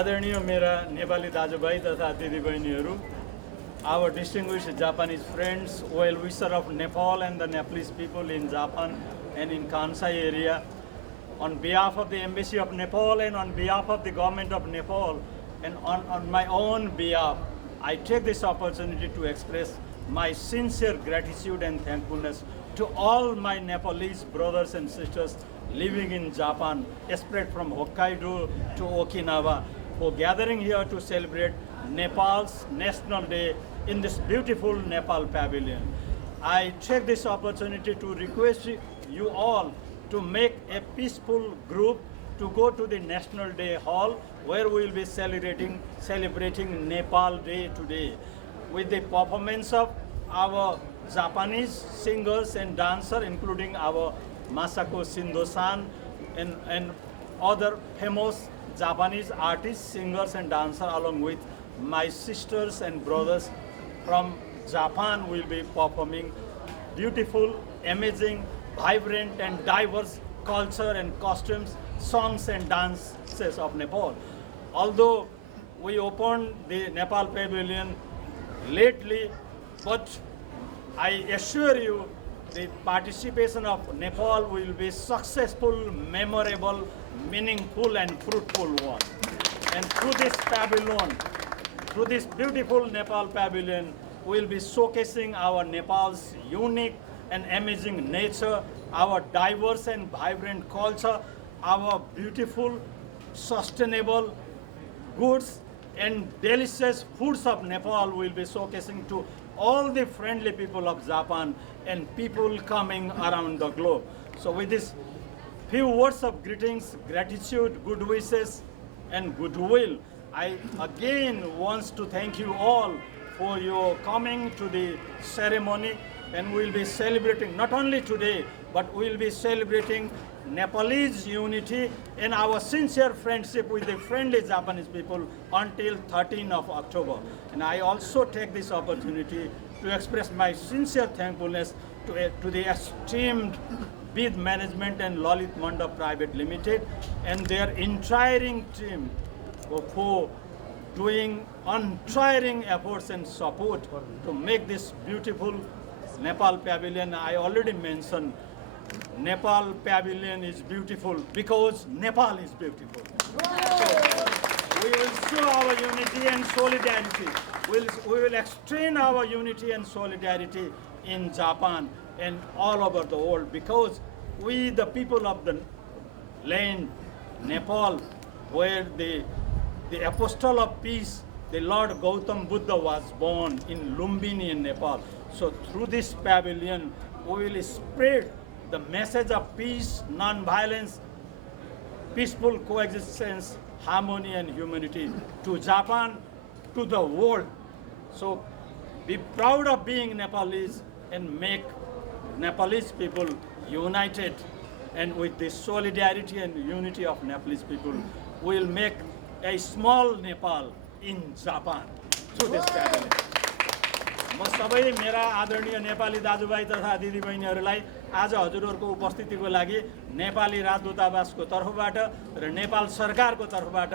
आदरणीय मेरा नेपाली दाजुभाइ तथा दिदीबहिनीहरू, our distinguished Japanese friends, well-wisher of Nepal and the Nepalese people in Japan and in Kansai area, on behalf of the Embassy of Nepal and on behalf of the government of Nepal and on my own behalf, I take this opportunity to express my sincere gratitude and thankfulness to all my Nepalese brothers and sisters living in Japan, spread from Hokkaido to Okinawa, for gathering here to celebrate Nepal's National Day in this beautiful Nepal pavilion. I take this opportunity to request you all to make a peaceful group to go to the National Day Hall where we will be celebrating Nepal Day today with the performance of our Japanese singers and dancers, including our Masako Shindo-san and other famous Japanese artists, singers and dancers, along with my sisters and brothers from Japan will be performing beautiful, amazing, vibrant and diverse culture and costumes, songs and dances of Nepal. Although we opened the Nepal Pavilion lately, but I assure you the participation of Nepal will be successful, memorable, meaningful and fruitful one. And through this pavilion, through this beautiful Nepal pavilion, we will be showcasing our Nepal's unique and amazing nature, our diverse and vibrant culture, our beautiful, sustainable goods and delicious foods of Nepal will be showcasing to all the friendly people of Japan and people coming around the globe. So with this few words of greetings, gratitude, good wishes and goodwill, I again want to thank you all for your coming to the ceremony, and we'll be celebrating not only today, but we'll be celebrating Nepalese unity and our sincere friendship with the friendly Japanese people until 13th of October. And I also take this opportunity to express my sincere thankfulness to the esteemed Bid Management and Lalit Mandap Private Limited and their entire team for doing untiring efforts and support to make this beautiful Nepal Pavilion. I already mentioned Nepal Pavilion is beautiful because Nepal is beautiful. So we will show our unity and solidarity. We will extend our unity and solidarity in Japan and all over the world because we, the people of the land, Nepal, where the apostle of peace, the Lord Gautam Buddha was born in Lumbini in Nepal. So through this pavilion, we will spread the message of peace, non-violence, peaceful coexistence, harmony and humanity to Japan, to the world. So be proud of being Nepalese and make Nepalese people united, and with the solidarity and unity of Nepalese people, we will make a small Nepal in Japan through this pavilion. म सबै मेरा आदरणीय नेपाली दाजुभाइ तथा दिदीबहिनीहरूलाई आज हजुरहरूको उपस्थितिको लागि नेपाली राजदूतावासको तर्फबाट र नेपाल सरकारको तर्फबाट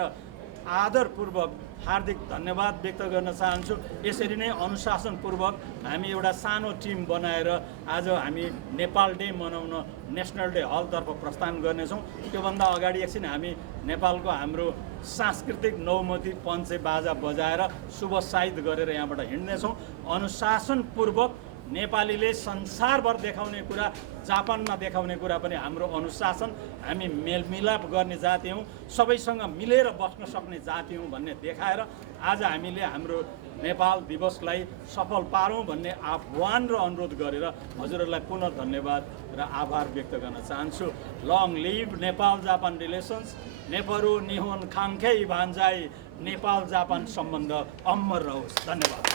आदरपूर्वक हार्दिक धन्यवाद व्यक्त गर्न चाहन्छु। यसरी नै अनुशासनपूर्वक हामी एउटा सानो टिम बनाएर आज हामी नेपाल डे मनाउन नेसनल डे हलतर्फ प्रस्थान गर्नेछौँ। त्योभन्दा अगाडि एकछिन हामी नेपालको हाम्रो सांस्कृतिक नौमती पञ्चे बाजा बजाएर शुभ साहिद गरेर यहाँबाट हिँड्नेछौँ। अनुशासनपूर्वक नेपालीले संसारभर देखाउने कुरा, जापानमा देखाउने कुरा पनि हाम्रो अनुशासन, हामी मेलमिलाप गर्ने जाति हौँ, सबैसँग मिलेर बस्न सक्ने जाति हौँ भन्ने देखाएर आज हामीले हाम्रो नेपाल दिवसलाई सफल पारौँ भन्ने आह्वान र अनुरोध गरेर हजुरहरूलाई पुनः धन्यवाद र आभार व्यक्त गर्न चाहन्छु। Long live Nepal Japan relations, नेपरु निहोन खाङ्खे भान्जाई, नेपाल जापान सम्बन्ध अमर रहोस्। धन्यवाद।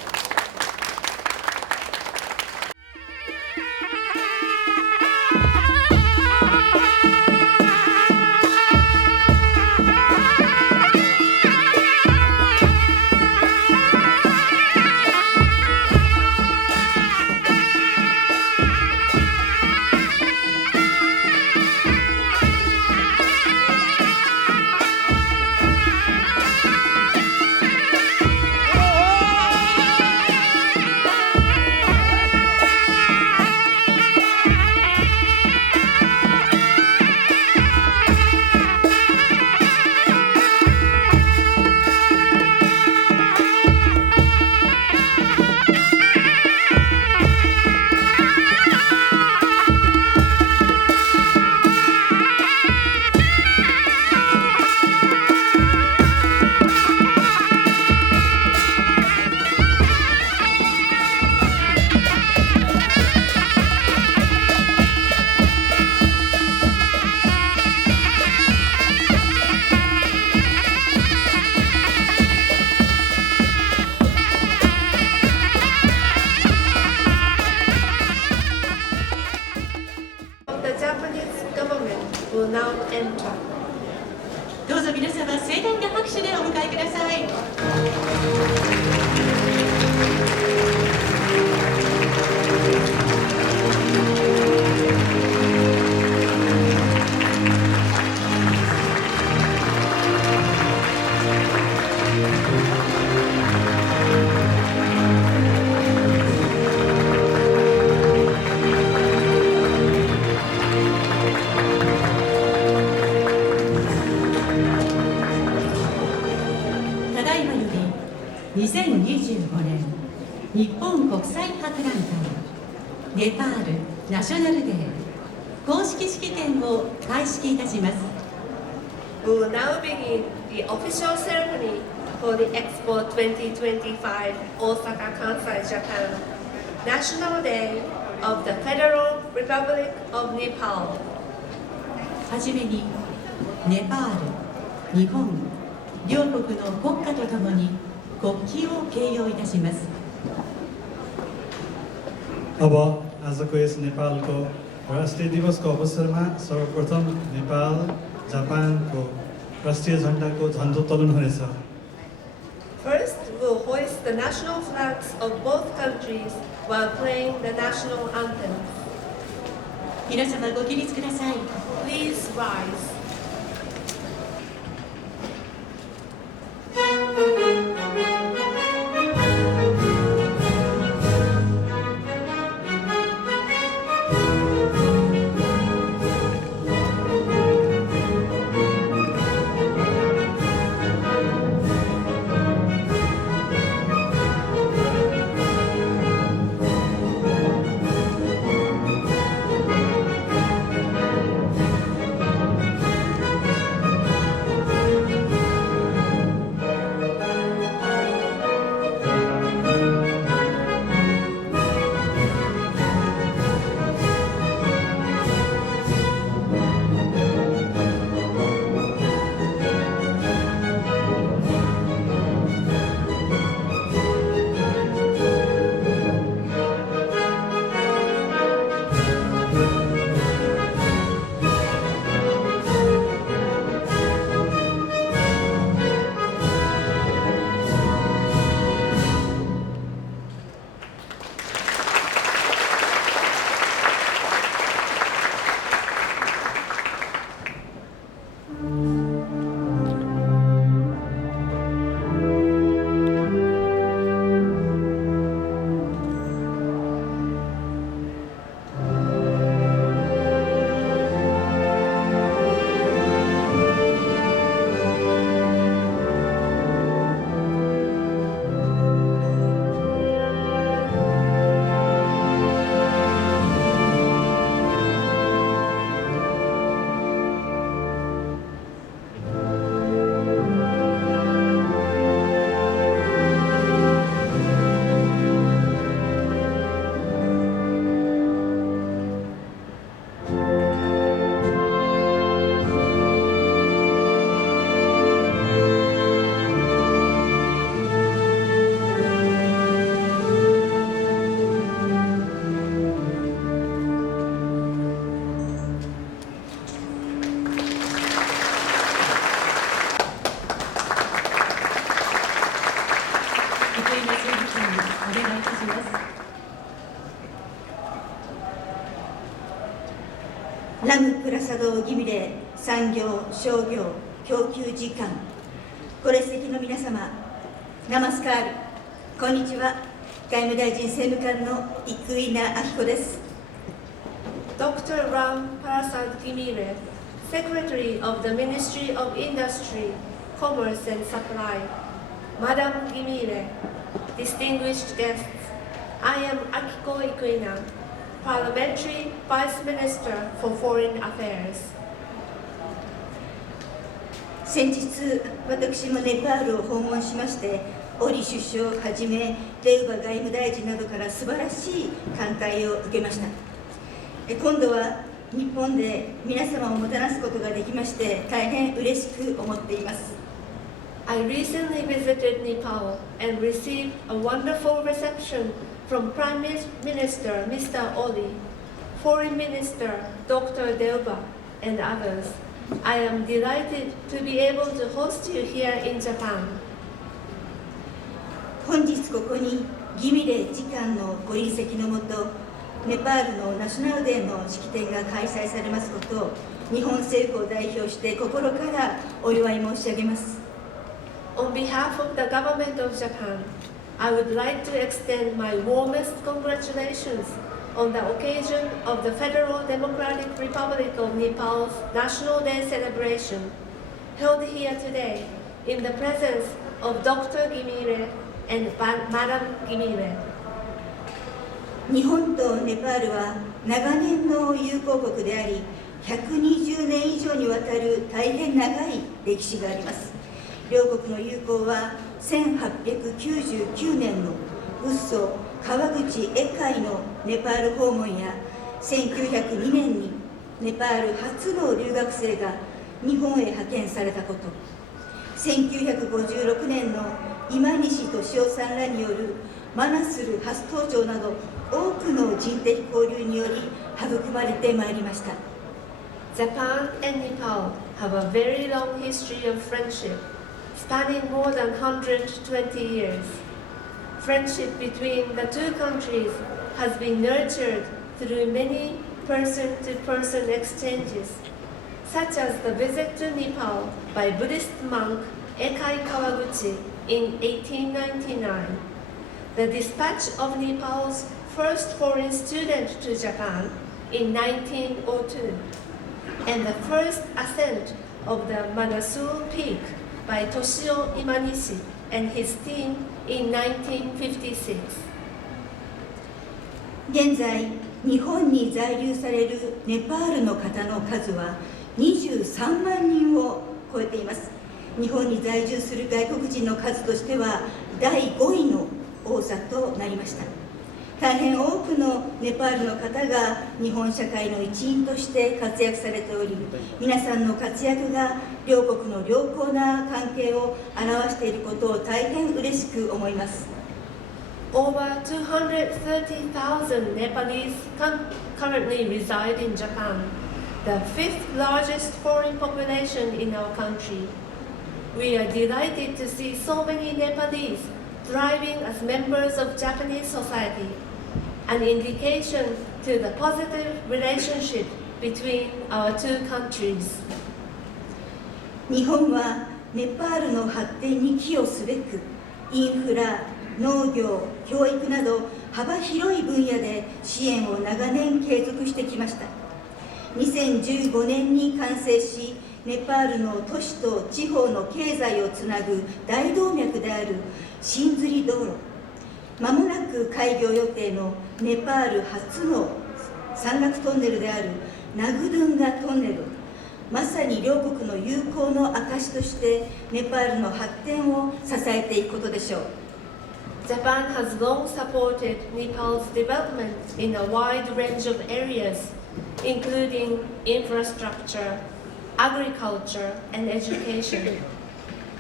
will now enter. どうぞ皆様盛大な拍手でお迎えください。ただいまより2025年日本国際博覧会ネパールナショナルデー公式式典を開式いたします。 We will now begin the official ceremony for the Expo 2025 Osaka, Kansai, Japan, National Day of the Federal Republic of Nepal. はじめにネパール、日本両国の国歌とともに国旗を掲揚いたします。 अब आजको यस नेपालको राष्ट्रिय दिवसको अवसरमा सर्वप्रथम नेपाल जापानको राष्ट्रिय झन्डाको झन्डोत्तोलन हुनेछ। First, we'll hoist the national flags of both countries while playing the national anthem. 皆様ご起立ください。 Please rise.ラムプラサド義務で産業、商業、供給時間、ご列席の皆様、ナマスカール、こんにちは。外務大臣政務官の生稲晃子です。Dr. Ram Prasad Gimire, Secretary of the Ministry of Industry, Commerce and Supply. Madam Gimire, distinguished guests, I am Akiko Ikuina, Parliamentary Vice Minister for Foreign Affairs. 先日、私もネパールを訪問しまして、オリ首相をはじめ、レウバ外務大臣などから素晴らしい歓待を受けました。今度は日本で皆様をもてなすことができまして、大変嬉しく思っています。I recently visited Nepal and received a wonderful reception from Prime Minister Mr. Oli, Foreign Minister Dr. Delba, and others, I am delighted to be able to host you here in Japan. 本日ここにギミレ次官のご臨席のもと、ネパールのナショナルデーの式典が開催されますことを、日本政府を代表して心からお祝い申し上げます。On behalf of the government of Japan, I would like to extend my warmest congratulations on the occasion of the Federal Democratic Republic of Nepal's National Day celebration, held here today in the presence of Dr. Gimire and Madam Gimire. 日本とネパールは長年の友好国であり、120年以上にわたる大変長い歴史があります。両国の友好は1899年のウッソ川口英会のネパール訪問や1902年にネパール初の留学生が日本へ派遣されたこと、1956年の今西俊夫さんらによるマナスル初登頂など多くの人的交流により育まれてまいりました。 Japan and Nepal have a very long history of friendship, spanning more than 120 years. Friendship between the two countries has been nurtured through many person-to-person exchanges, such as the visit to Nepal by Buddhist monk Ekai Kawaguchi in 1899, the dispatch of Nepal's first foreign student to Japan in 1902, and the first ascent of the Manasul Peak by Toshio Imanishi and his team in 1956. 現在、日本に在留されるネパールの方の数は23万人を超えています。日本に在住する外国人の数としては第5位の多さとなりました。大変多くのネパールの方が日本社会の一員として活躍されており、皆さんの活躍が両国の良好な関係を表していることを大変嬉しく思います。 Over 230,000 Nepalese currently reside in Japan, the fifth largest foreign population in our country. We are delighted to see so many Nepalese thriving as members of Japanese society, an indication to the positive relationship between our two countries. 日本はネパールの発展に寄与すべく、インフラ、農業、教育など幅広い分野で支援を長年継続してきました。2015年に完成し、ネパールの都市と地方の経済をつなぐ大動脈であるシンズリ道路、まもなく開業予定のネパール初の山岳トンネルであるナグドゥンガトンネル、まさに両国の友好の証としてネパールの発展を支えていくことでしょう。 Japan has long supported Nepal's development in a wide range of areas, including infrastructure, agriculture, and education.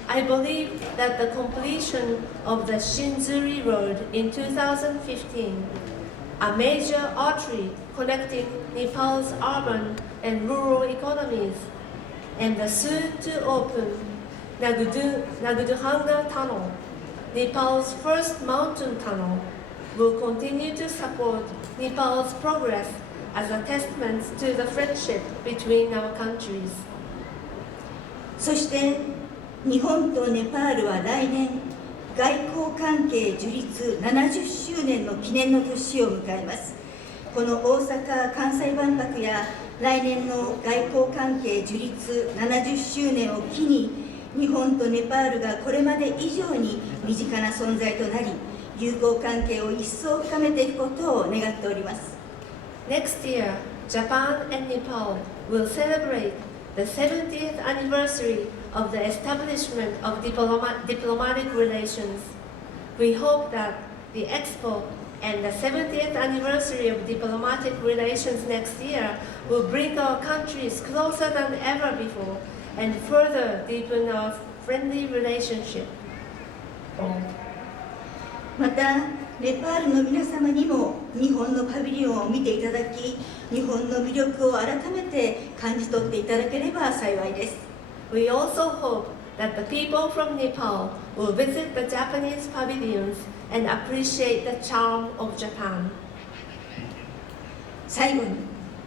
I believe that the completion of the Shinzuri Road in 2015, a major artery connecting Nepal's urban and rural economies, and the soon-to-open Nagduhanga Tunnel, Nepal's first mountain tunnel, will continue to support Nepal's progress as a testament to the friendship between our countries. そして日本とネパールは来年外交関係樹立70周年の記念の年を迎えます。この大阪・関西万博や来年の外交関係樹立70周年を機に、日本とネパールがこれまで以上に身近な存在となり、友好関係を一層深めていくことを願っております。 Next year, Japan and Nepal will celebrate the 70th anniversary of the establishment of diplomatic relations. We hope that the Expo and the 70th anniversary of diplomatic relations next year will bring our countries closer than ever before and further deepen our friendly relationship. またネパールの皆様にも日本のパビリオンを見ていただき、日本の魅力を改めて感じ取っていただければ幸いです。We also hope that the people from Nepal will visit the Japanese pavilions and appreciate the charm of Japan. 最後に、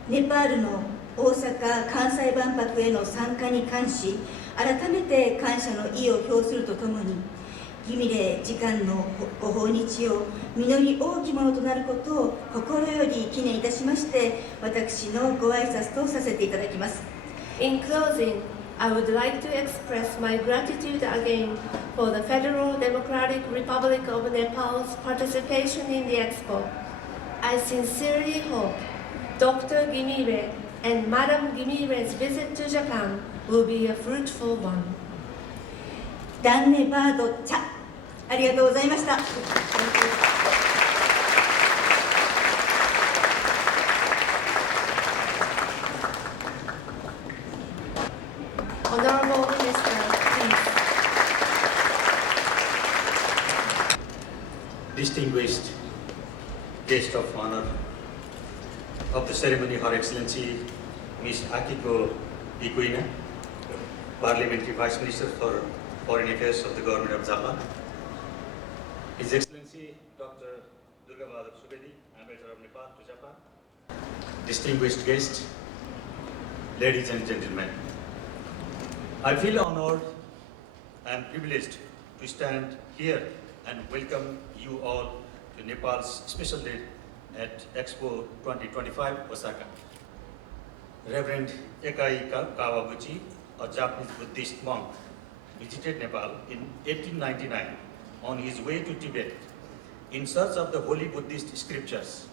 ネパールの大阪・関西万博への参加に関し、改めて感謝の意を表するとともに、義務礼時間のご訪日を実り大きものとなることを心より記念いたしまして、私のご挨拶とさせていただきます。In closing, I would like to express my gratitude again for the Federal Democratic Republic of Nepal's participation in the expo. I sincerely hope Dr. Gimire and Madam Gimire's visit to Japan will be a fruitful one. ダンネバード茶、ありがとうございました。Honorable Minister, please. Distinguished guest of honor of the ceremony, Her Excellency Ms. Akiko Ikuina, Parliamentary Vice Minister for Foreign Affairs of the Government of Japan, His Excellency Dr. Durgabhadur Subedi, Ambassador of Nepal to Japan, distinguished guests, ladies and gentlemen, I feel honored and privileged to stand here and welcome you all to Nepal's special day at Expo 2025 Osaka. Reverend Ekai Kawaguchi, a Japanese Buddhist monk, visited Nepal in 1899 on his way to Tibet in search of the holy Buddhist scriptures.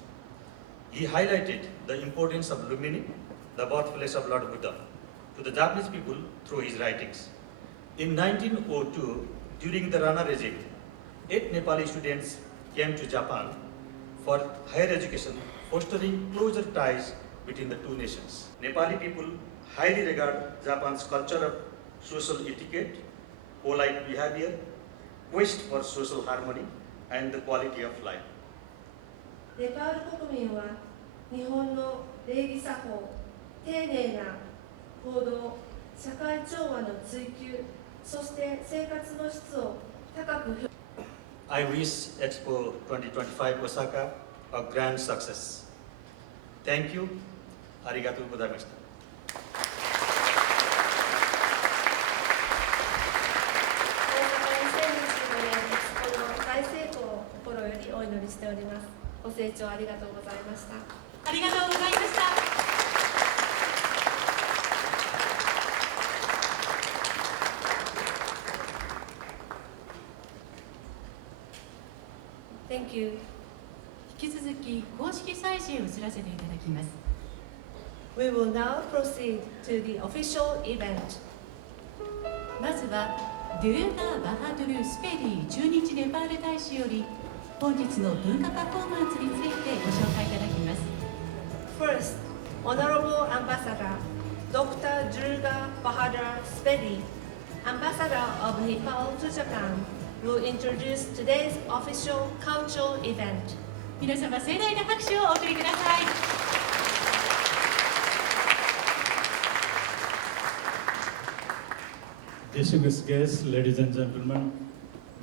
He highlighted the importance of Lumini, the birthplace of Lord Buddha, to the Japanese people through his writings. In 1902, during the Rana regime, 8 Nepali students came to Japan for higher education, fostering closer ties between the two nations. Nepali people highly regard Japan's culture of social etiquette, polite behavior, quest for social harmony, and the quality of life. ネパール国民は日本の礼儀作法、丁寧な行動、社会調和の追求、そして生活の質を高く評価。 I wish Expo 2025 Osaka a grand success. Thank you. Arigatou gozaimashita. 大成功を心よりお祈りしております。ご清聴ありがとうございました。ありがとうございました。Thank you. 引き続き公式催事を移らせていただきます。 We will now proceed to the official event. まずはドゥーガー・バハドゥル・スペリー駐日ネパール大使より本日の文化パフォーマンスについてご紹介いただきます。 First, Honorable Ambassador Dr. Durga Bahadur Spedi, Ambassador of Nepal to Japan, will introduce today's official cultural event. 皆様盛大な拍手をお送りください。 Distinguished guests, ladies and gentlemen,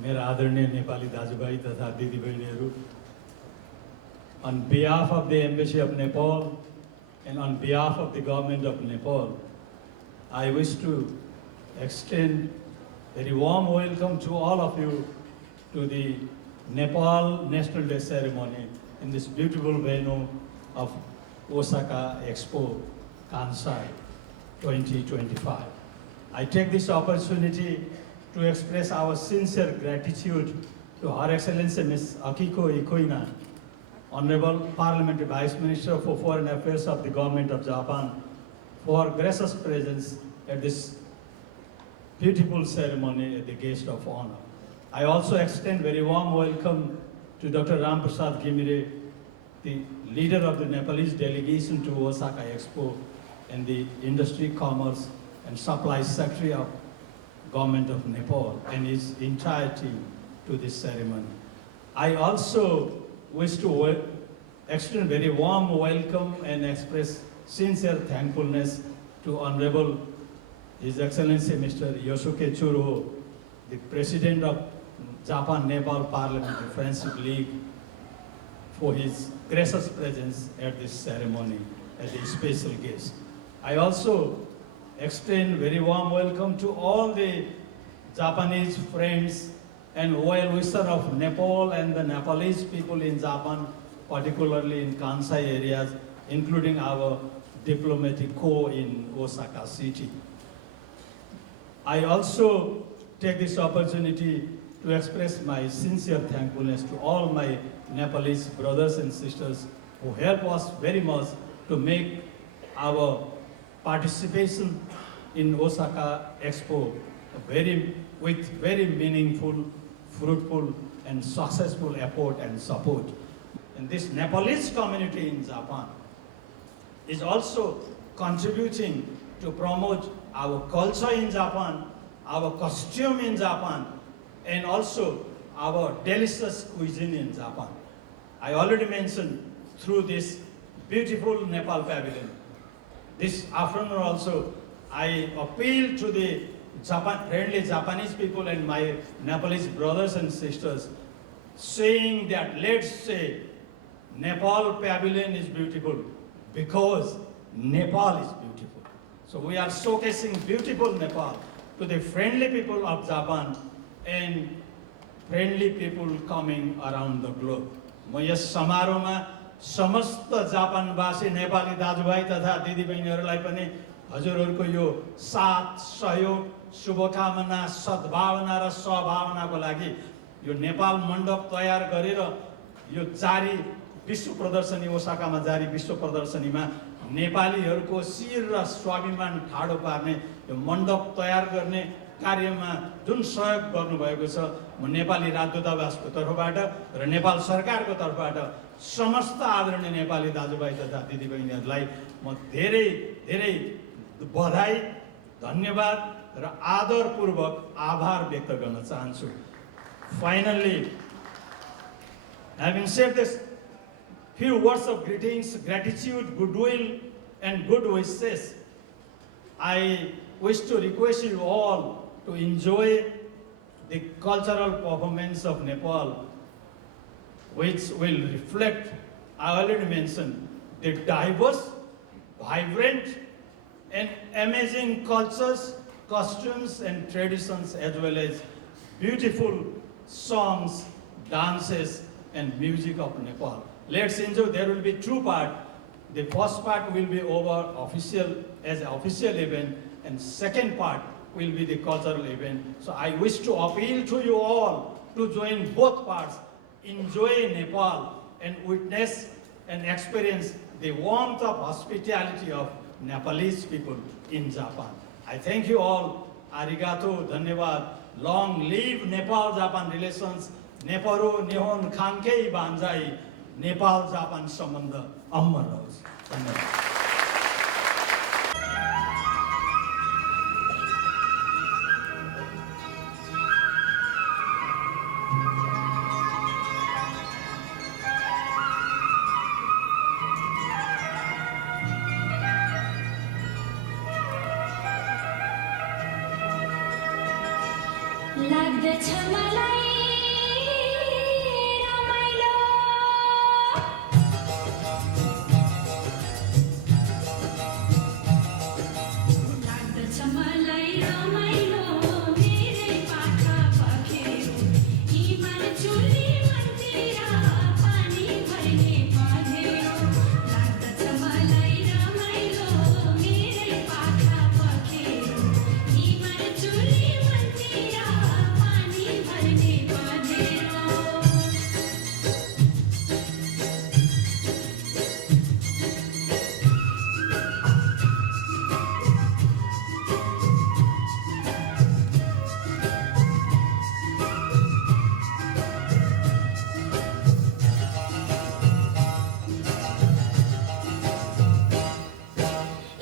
मेरा आदरणीय नेपाली दाजुभाइ तथा दिदीबहिनीहरू, on behalf of the Embassy of Nepal and on behalf of the Government of Nepal, I wish to extend a very warm welcome to all of you to the Nepal National Day ceremony in this beautiful venue of Osaka Expo Kansai 2025. I take this opportunity to express our sincere gratitude to Her Excellency Ms. Akiko Ikuina, Honorable Parliamentary Vice Minister for Foreign Affairs of the Government of Japan, for gracious presence at this beautiful ceremony at the guest of honor. I also extend very warm welcome to Dr. Ram Prasad Gimire, the leader of the Nepalese delegation to Osaka Expo and the Industry, Commerce and Supply Secretary of Government of Nepal and his entirety to this ceremony. I also wish to extend very warm welcome and express sincere thankfulness to Honorable His Excellency Mr. Yosuke Churho, the President of Japan-Nepal Parliamentary Friendship League, for his gracious presence at this ceremony as a special guest. I also extend very warm welcome to all the Japanese friends and well-wishers of Nepal and the Nepalese people in Japan, particularly in Kansai areas, including our diplomatic corps in Osaka city. I also take this opportunity to express my sincere thankfulness to all my Nepalese brothers and sisters who help us very much to make our participation in Osaka Expo with very meaningful, fruitful, and successful effort and support. And this Nepalese community in Japan is also contributing to promote our culture in Japan, our costume in Japan, and also our delicious cuisine in Japan. I already mentioned through this beautiful Nepal pavilion. This afternoon also, I appeal to the friendly Japanese people and my Nepalese brothers and sisters, saying that let's say Nepal pavilion is beautiful because Nepal is beautiful. So we are showcasing beautiful Nepal to the friendly people of Japan and friendly people coming around the globe. म यस समारोहमा समस्त जापानवासी नेपाली दाजुभाइ तथा दिदीबहिनीहरूलाई पनि हजुरहरूको यो साथ सहयोग शुभकामना सद्भावना र सहभावनाको लागि यो नेपाल मण्डप तयार गरेर यो जारी विश्व प्रदर्शनी ओसाकामा जारी विश्व प्रदर्शनीमा नेपालीहरूको शिर र स्वाभिमान ठाडो पार्ने यो मण्डप तयार गर्ने कार्यमा जुन सहयोग गर्नुभएको छ म नेपाली राजदूतावासको तर्फबाट र नेपाल सरकारको तर्फबाट समस्त आदरणीय नेपाली दाजुभाइ तथा दिदीबहिनीहरूलाई म धेरै धेरै बधाई धन्यवाद र आदरपूर्वक आभार व्यक्त गर्न चाहन्छु. Finally, having said this, few words of greetings, gratitude, goodwill, and good wishes, I wish to request you all to enjoy the cultural performance of Nepal, which will reflect, I already mentioned, the diverse, vibrant, and amazing cultures, costumes, and traditions, as well as beautiful songs, dances, and music of Nepal. Let's enjoy. There will be two parts. The first part will be over as an official event, and second part will be the cultural event. So I wish to appeal to you all to join both parts, enjoy Nepal, and witness and experience the warmth of hospitality of Nepalese people in Japan. I thank you all. Arigato, dhanyavad. Long live Nepal-Japan relations. Neparo Nihon Kankei Banzai. Nepal-Japan Sambandha Amar rahoस्. धन्यवाद. लाग्दछ मलाई रमाइलो लाग्दछ मलाई रमाइलो मेरै पाखा पखेरो इमान चुली मन्दिर पानी भर्ने पँधेरो लाग्दछ मलाई रमाइलो मेरै पाखा पखेरो इमान चुली मन्दिर पानी भर्ने पँधेरो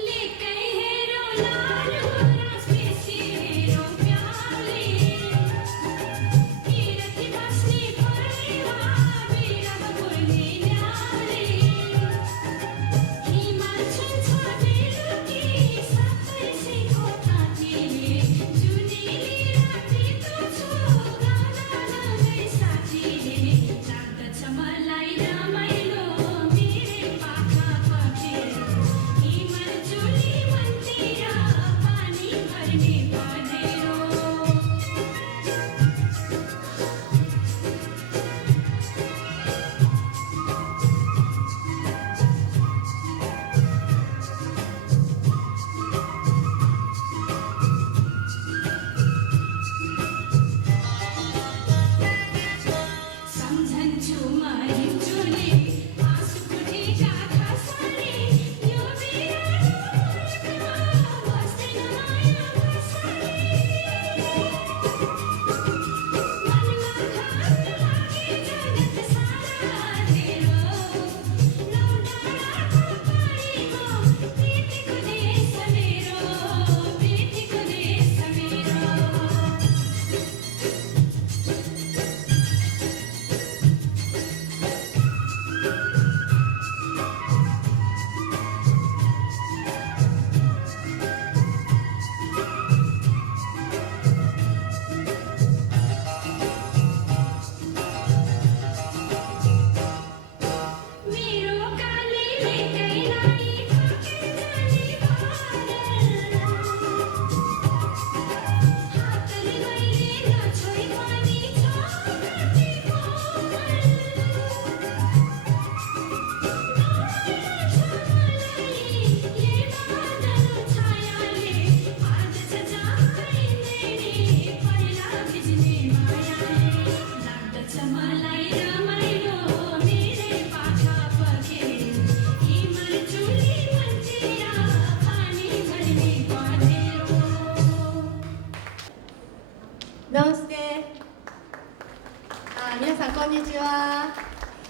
लेकै हेरो लालु रासपेसी हेरो प्याले किरती बस्ने परिवार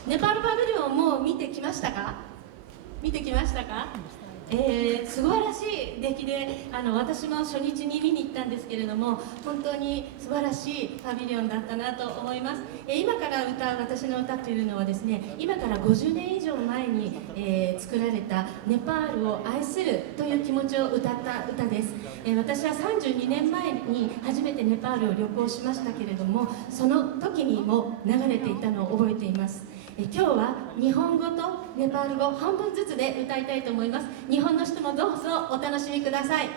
ネパールパビリオンも見てきましたか？見てきましたか？素晴らしい出来で私も初日に見に行ったんですけれども、本当に素晴らしいパビリオンだったなと思います。今から歌う私の歌というのはですね、今から50年以上前に、作られたネパールを愛するという気持ちを歌った歌です。私は32年前に初めてネパールを旅行しましたけれども、その時にも流れていたのを覚えています。今日は日本語とネパール語半分ずつで歌いたいと思います。日本の人もどうぞお楽しみください。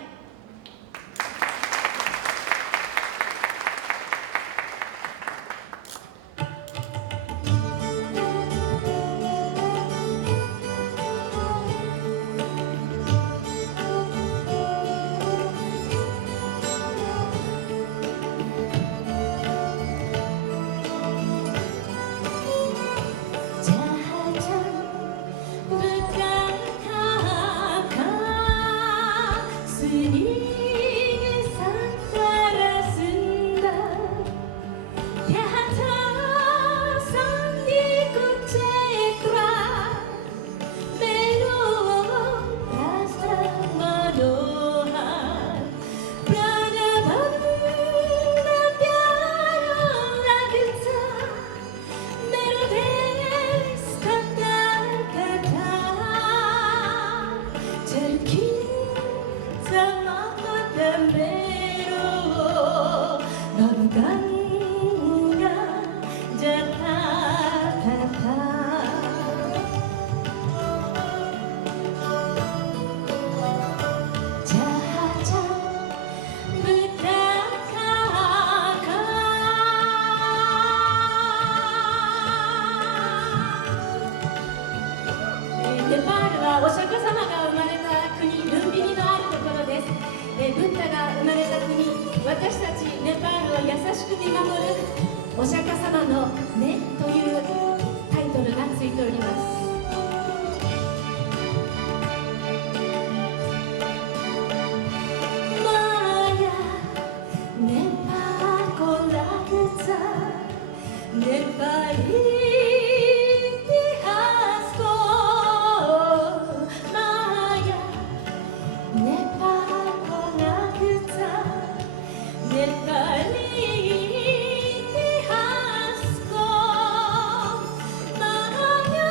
ネパールはお釈迦様が生まれた国、ルンビニのあるところです。ブッダが生まれた国、私たちネパールを優しく見守るお釈迦様の目というタイトルがついております。Maya Nepal ko lagsa Nepali itihas ko Maya Nepal ko lagsa Nepali itihas ko Maya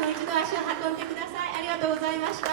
もう一度足を運んでください。ありがとうございました。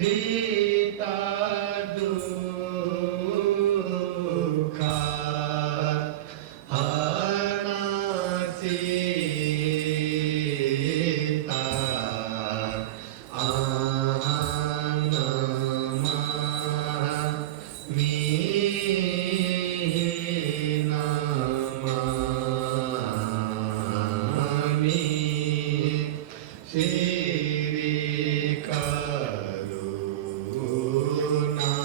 हिता दुःखा हनासिता आनमा मीनामामी श्री करुणामा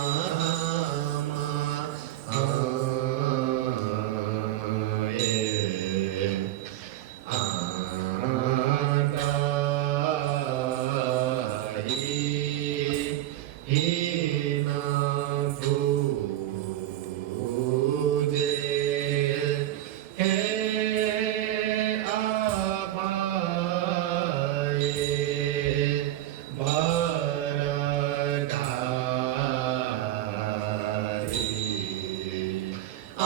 हीना भूजे हे आभाए बरदारी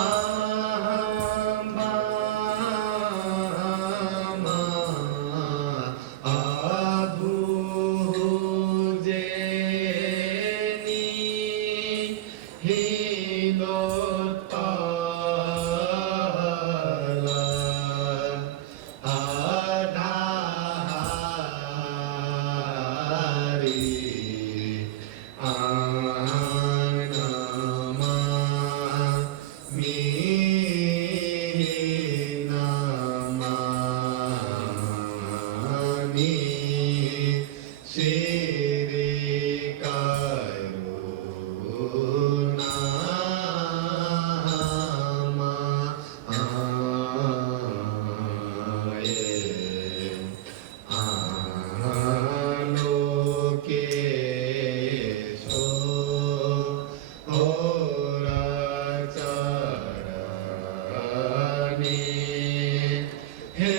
आहामा आभुजेनी हिलोत्पला आधारी आनमा मीनामामी श्री करुणामा आलोकेशो होराचरणे हे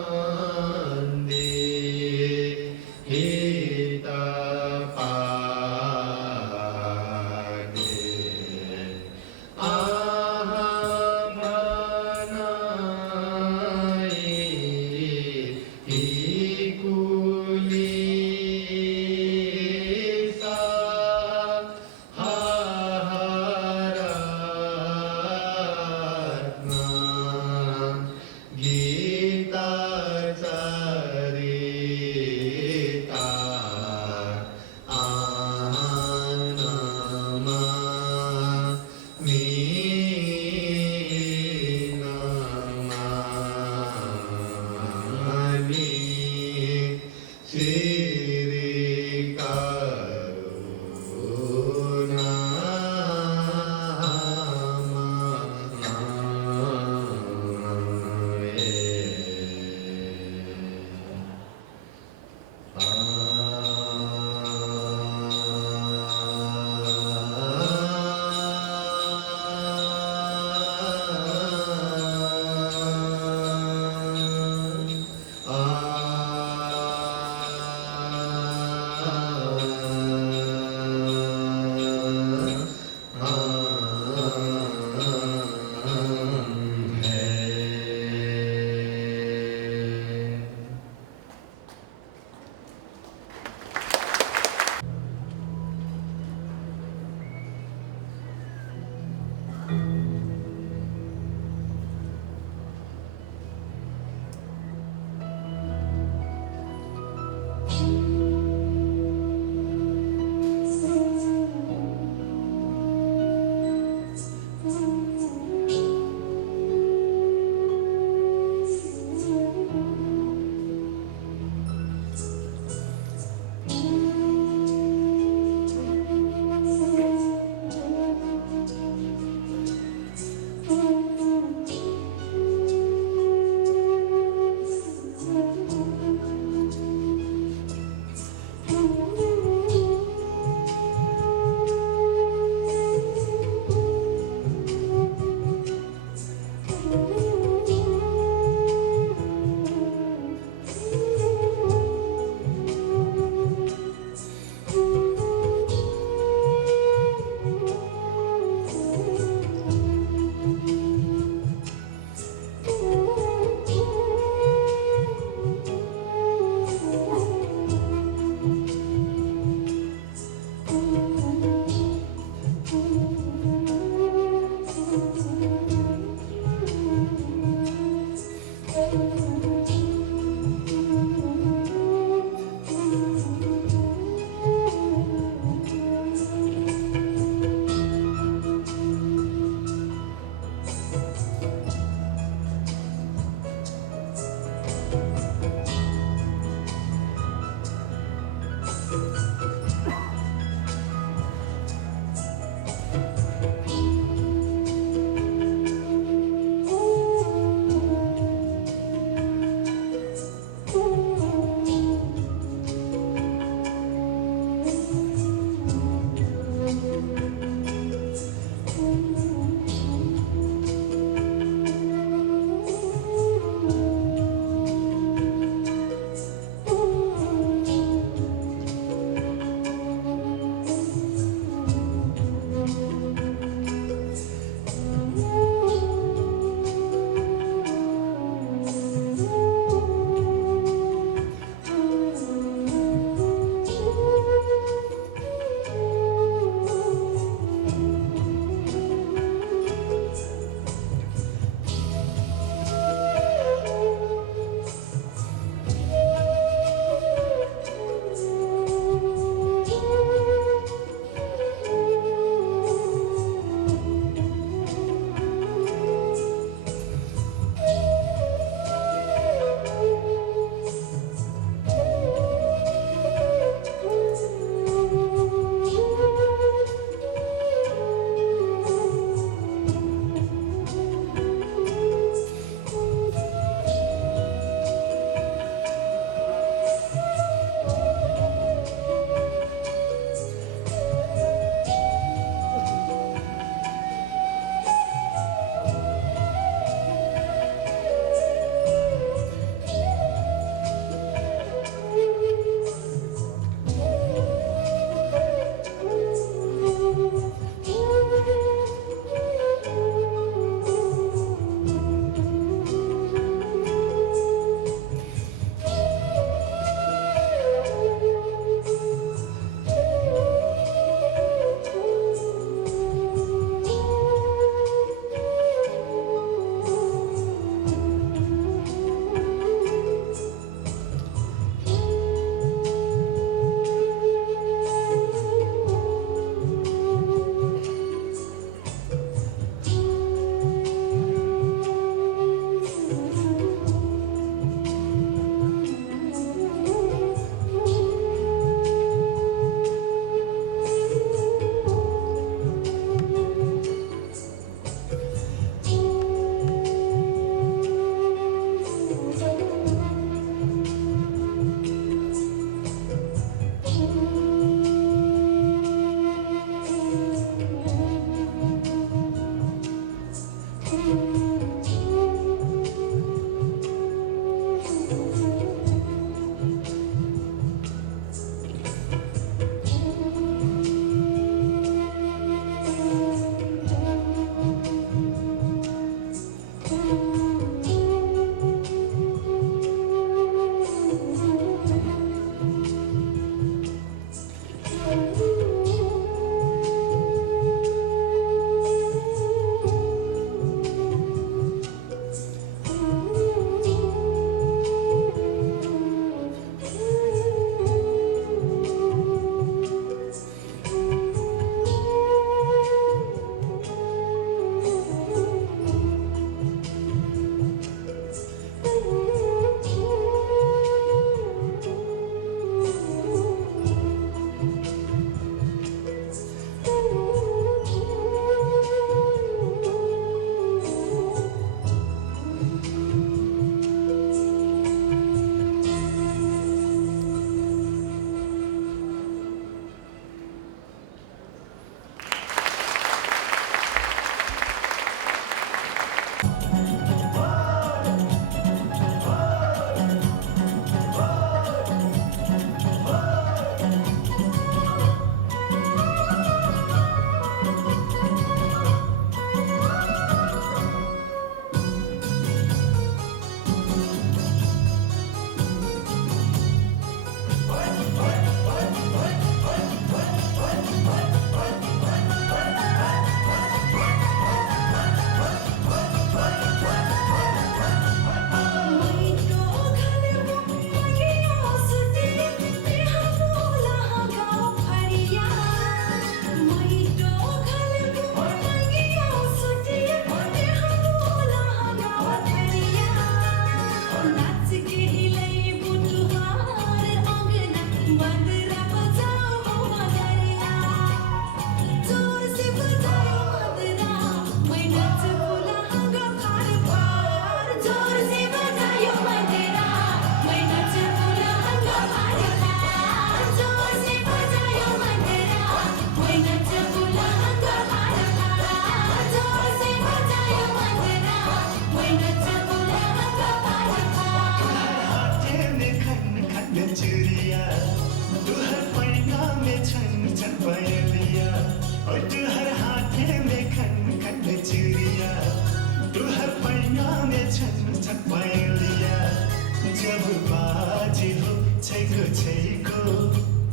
बन्दे हितपादे गीता चरिता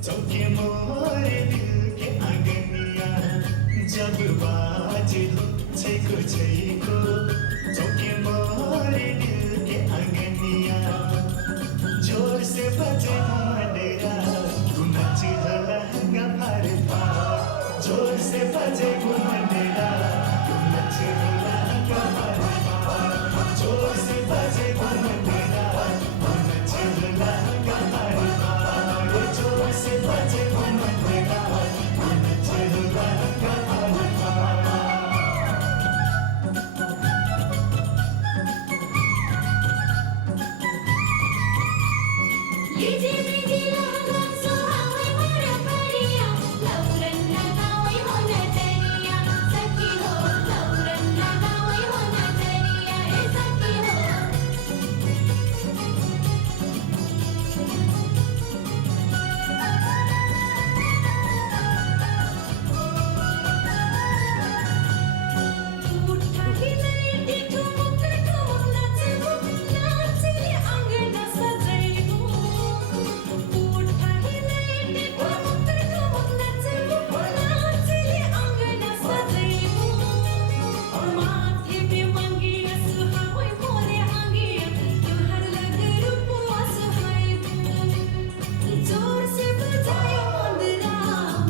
चौके मोरे दिल के आंगनिया जब बाजे हो छैको छैको चौके मोरे दिल के आंगनिया जोर से बजे मनेरा तू नाची लहंगा फाड़ फाड़ जोर से बजे मनेरा तू नाची लहंगा फाड़ फाड़ जोर से बजे मनेरा तू नाची लहंगा फाड़ फाड़ जोर से बजे मनेरा तू नाची लहंगा फाड़ फाड़ लीजी लीजी लहंगा सुहावे मोरा परिया लौरन लगावे हो नजरिया सखी हो लौरन लगावे हो नजरिया ए सखी हो उठा ही नहीं देखो मुकर ठुमक नाचबो नाचले अंगना सजैबो उठा ही नहीं देखो मुकर ठुमक नाचबो नाचले अंगना सजैबो माथे पे मंगिया सुहावे मोरे अंगिया तुहर लग रूपवा सुहाइबो जोर से बजायो मंदरा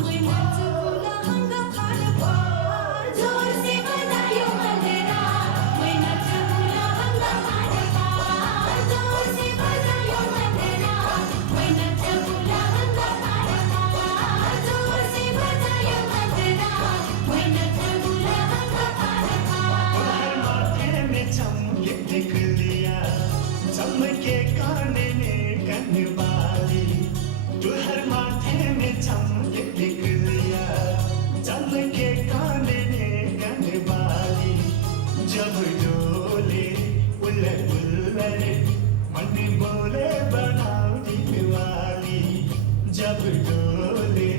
मैं नाचबो लहंगा फाड़ फाड़ जोर से बजायो मंदरा मैं नाचबो लहंगा फाड़ फाड़ जोर से बजायो मंदरा मैं नाचबो लहंगा फाड़ फाड़ जोर से बजायो मंदरा मैं नाचबो लहंगा फाड़ फाड़ माथे में चमके टिकलिया चमके काने में कनवाली तुहर माथे में चमके टिकलिया चमके काने में कनवाली जब डोले उलट उलट मन बोले बनाओ दिलवाली जब डोले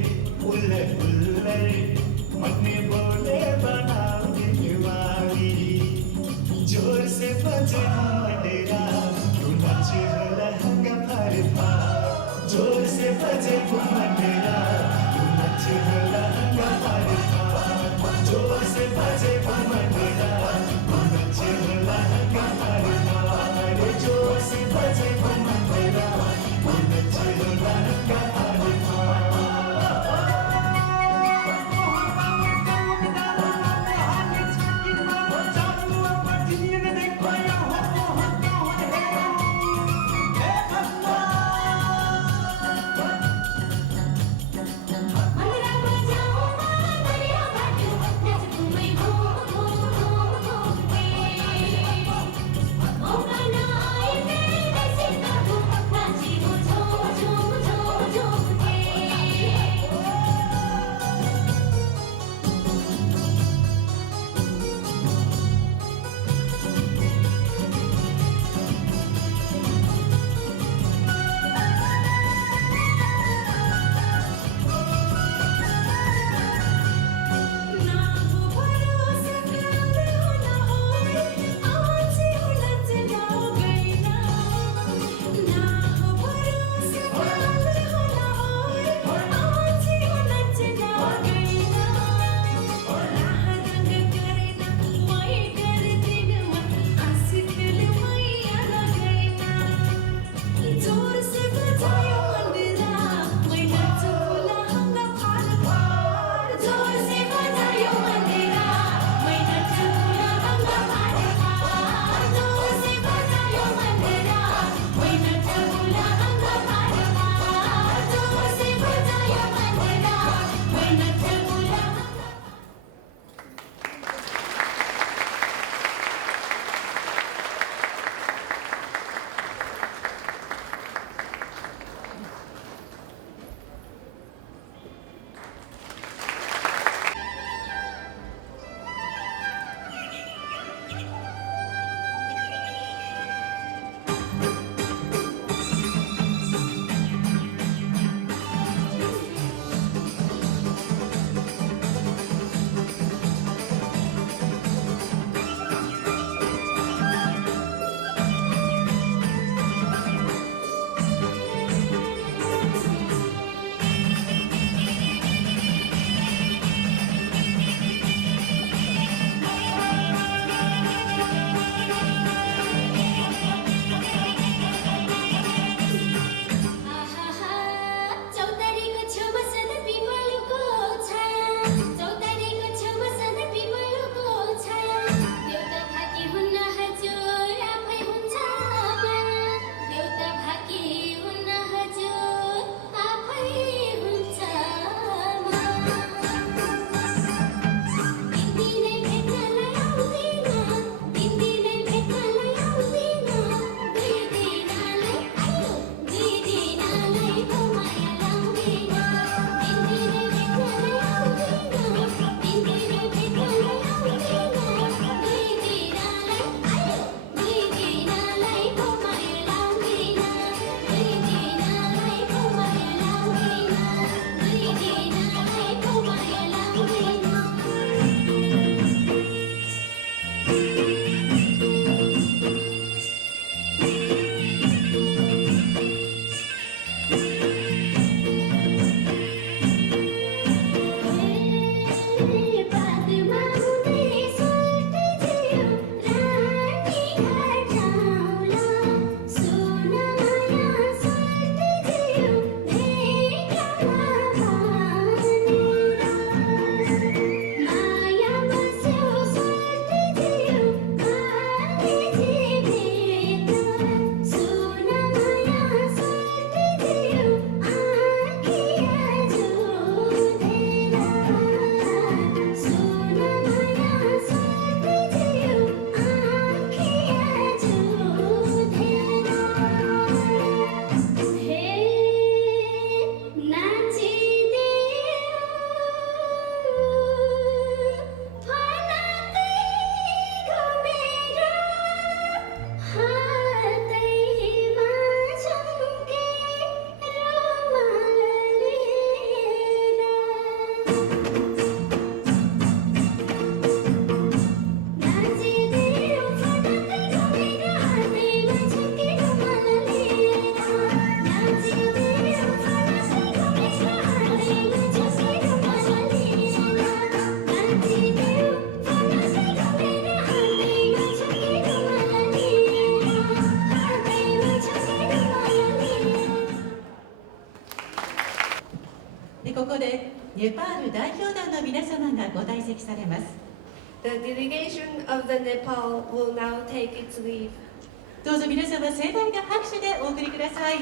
उलट उलट मन बोले बनाओ दिलवाली जोर से बजे मनेरा तू नाचे लहंगा फाड़ फाड़ जोर से बजे मनेरा तू नाचे लहंगा फाड़ फाड़ जोर से बजे मनेरा तू नाचे लहंगा फाड़ फाड़ जोर से बजे मनेरा तू नाचे लहंगा फाड़ फाड़ でここでネパール代表団の皆様がご退席されます。 The delegation of the Nepal will now take its leave. どうぞ皆様盛大な拍手でお送りください。